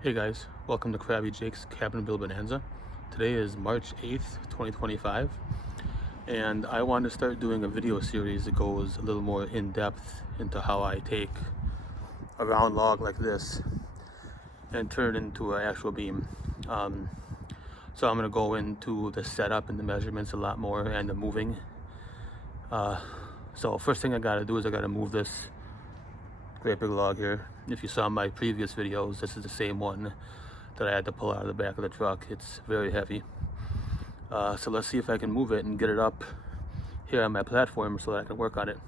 Hey guys, welcome to Krabby Jake's Cabin Build Bonanza. Today is March 8th, 2025, and I want to start doing a video series that goes a little more in depth into how I take a round log like this and turn it into an actual beam. So I'm going to go into the setup and the measurements a lot more and the moving. So first thing I got to do is I got to move this great big log here. If you saw my previous videos, this is the same one that I had to pull out of the back of the truck. It's very heavy. So let's see if I can move it and get it up here on my platform so that I can work on it.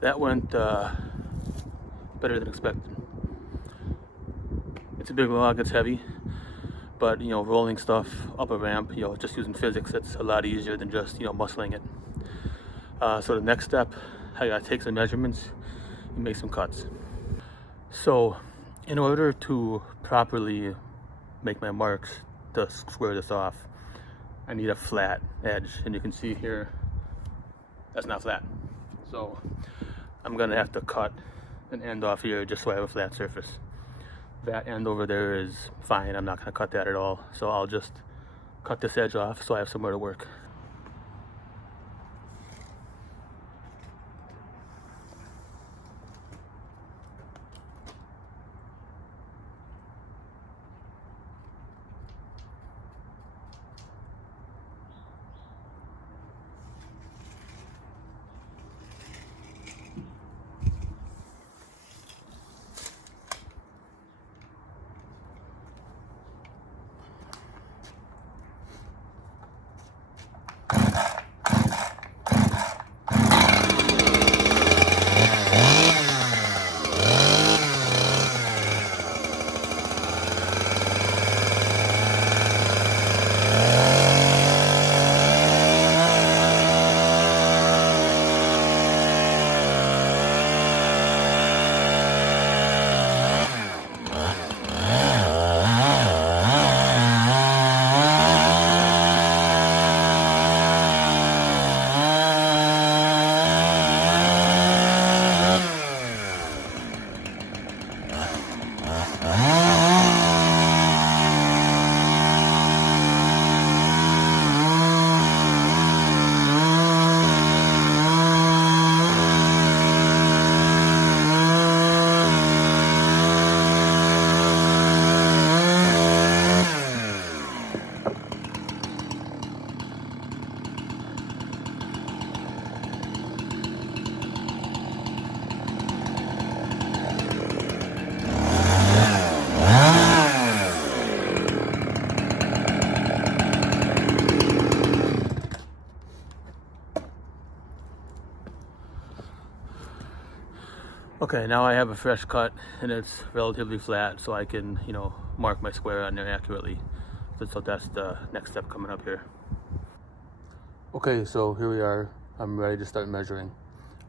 That went better than expected. It's a big log, it's heavy, but rolling stuff up a ramp, just using physics, it's a lot easier than just muscling it. So the next step, I gotta take some measurements and make some cuts. So in order to properly make my marks to square this off, I need a flat edge, and you can see here that's not flat. So I'm gonna have to cut an end off here just so I have a flat surface. That end over there is fine, I'm not gonna cut that at all. So I'll just cut this edge off so I have somewhere to work. Okay, now I have a fresh cut and it's relatively flat, so I can, mark my square on there accurately. So that's the next step coming up here. Okay, so here we are. I'm ready to start measuring.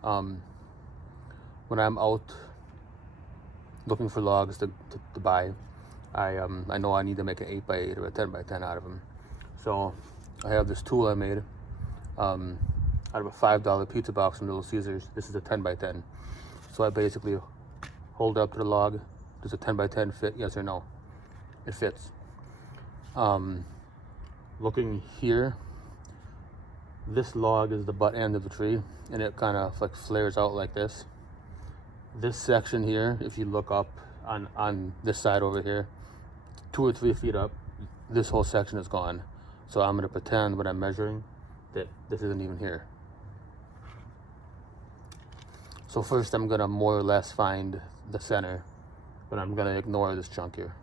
When I'm out looking for logs to buy, I know I need to make an 8x8 or a 10x10 out of them. So I have this tool I made out of a $5 pizza box from Little Caesars. This is a 10x10. So I basically hold it up to the log. Does a 10x10 fit? Yes or no? It fits. Looking here, this log is the butt end of the tree, and it kind of like flares out like this. This section here, if you look up on this side over here, 2 or 3 feet up, this whole section is gone. So I'm going to pretend when I'm measuring that this isn't even here. So first I'm going to more or less find the center, but I'm going to ignore this chunk here.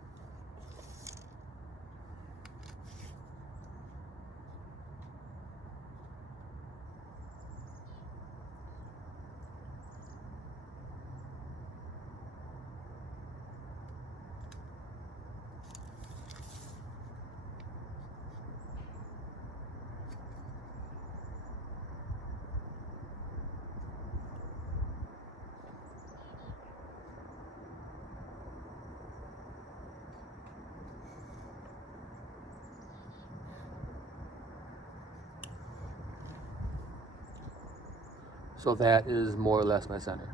So that is more or less my center.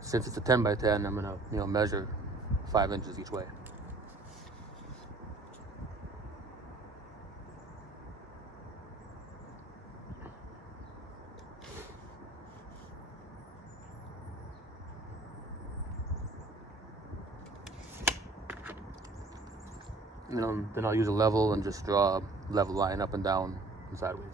Since it's a 10 by 10, I'm gonna measure 5 inches each way. And then I'll use a level and just draw a level line up and down and sideways.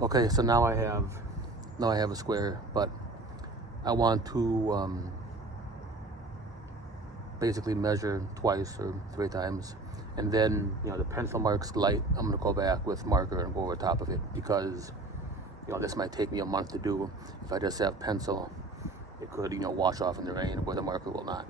Okay, so now I have a square, but I want to basically measure twice or 3 times, and then the pencil mark's light. I'm gonna go back with marker and go over top of it, because this might take me a month to do. If I just have pencil, it could wash off in the rain, where the marker will not.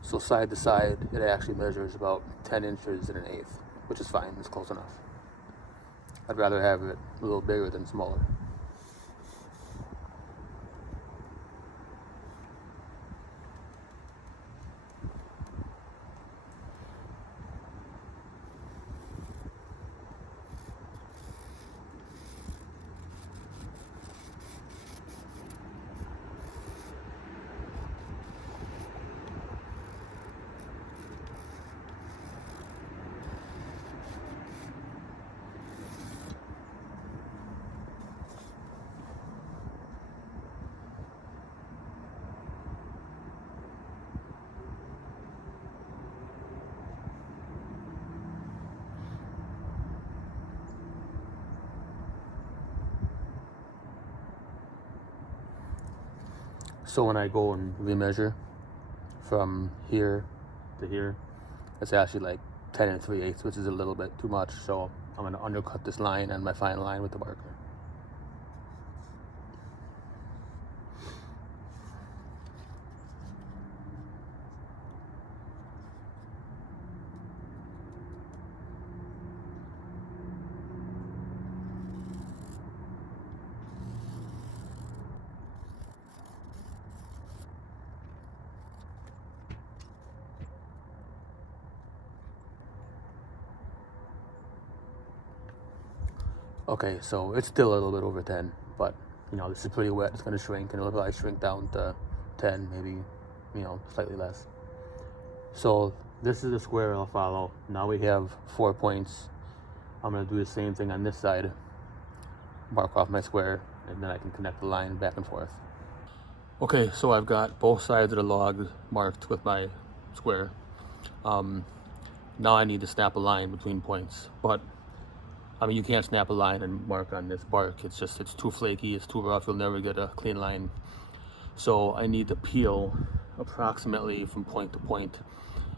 So side to side, it actually measures about 10 inches and 1/8, which is fine. It's close enough. I'd rather have it a little bigger than smaller. So when I go and remeasure from here to here, it's actually like 10 3/8, which is a little bit too much. So I'm going to undercut this line and my fine line with the marker. Okay, so it's still a little bit over 10, but this is pretty wet. It's going to shrink, and it'll probably shrink down to 10, maybe slightly less. So this is the square I'll follow. Now we have 4 points. I'm going to do the same thing on this side. Mark off my square, and then I can connect the line back and forth. Okay, so I've got both sides of the log marked with my square. Now I need to snap a line between points, but I mean, you can't snap a line and mark on this bark. It's too flaky, it's too rough, you'll never get a clean line. So I need to peel approximately from point to point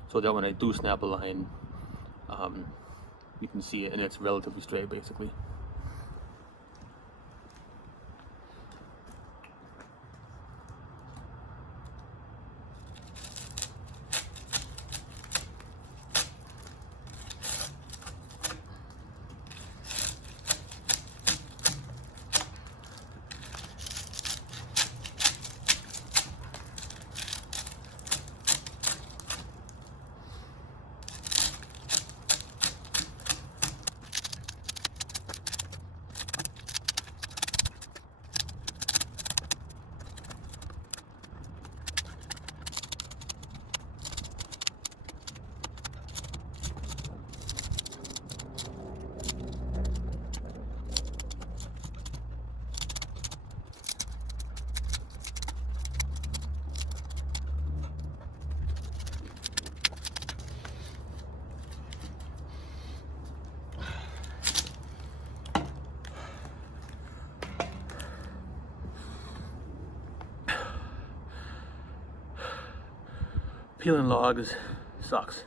so that when I do snap a line, you can see it and it's relatively straight basically. Peeling logs sucks.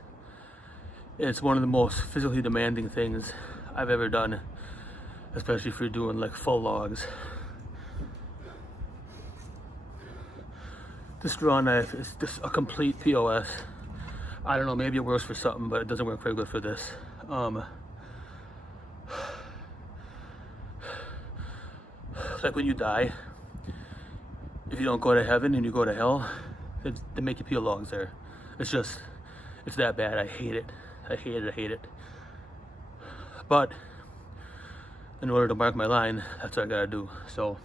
It's one of the most physically demanding things I've ever done, especially if you're doing like full logs. This draw knife is just a complete POS. I don't know, maybe it works for something, but it doesn't work very good for this. Like when you die, if you don't go to heaven and you go to hell, they make you peel logs there. It's that bad. I hate it. I hate it. But in order to mark my line, that's what I gotta do. So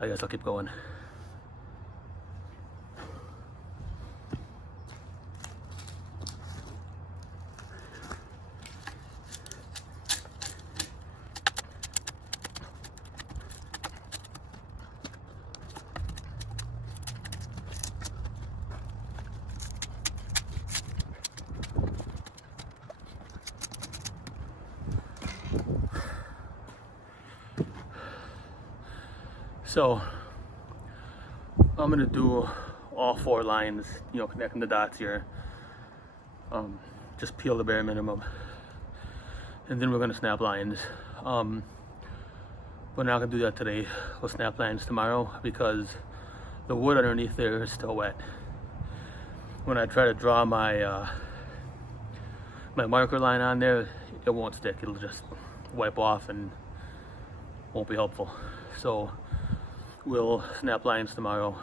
I guess I'll keep going. So I'm gonna do all 4 lines, connecting the dots here. Just peel the bare minimum, and then we're gonna snap lines. We're not gonna do that today. We'll snap lines tomorrow because the wood underneath there is still wet. When I try to draw my my marker line on there, it won't stick. It'll just wipe off and won't be helpful. So we'll snap lines tomorrow.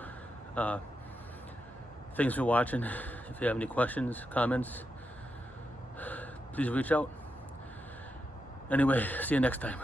Thanks for watching. If you have any questions, comments, please reach out. Anyway, see you next time.